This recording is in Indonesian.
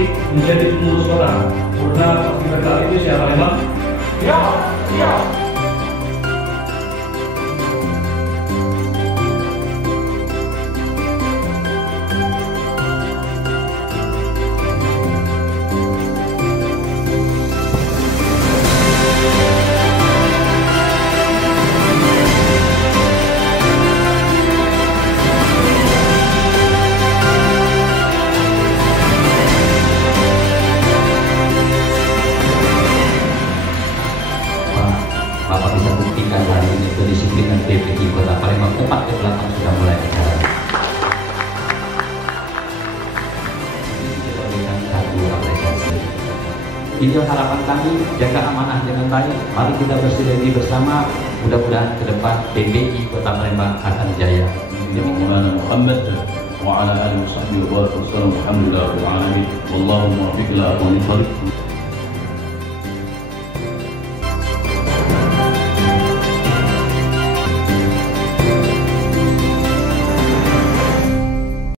aktif menjadi pengurus kota. Karena kita kali itu siapa memang? Ya, ya. Bapak bisa buktikan hari ini kedisiplinan PPI Kota Palembang tepat ke belakang sudah mulai acara. Kita berikan satu apresiasi. Inilah harapan kami, jaga amanah dengan baik. Mari kita bersinergi bersama. Mudah-mudahan ke depan PPI Kota Palembang akan jaya. Maulana Muhammad wa ala alihi wa sahbihi wa sallam. Alhamdulillah rabbil alamin. Wallahu muwaffiq ila aqwamit thariq.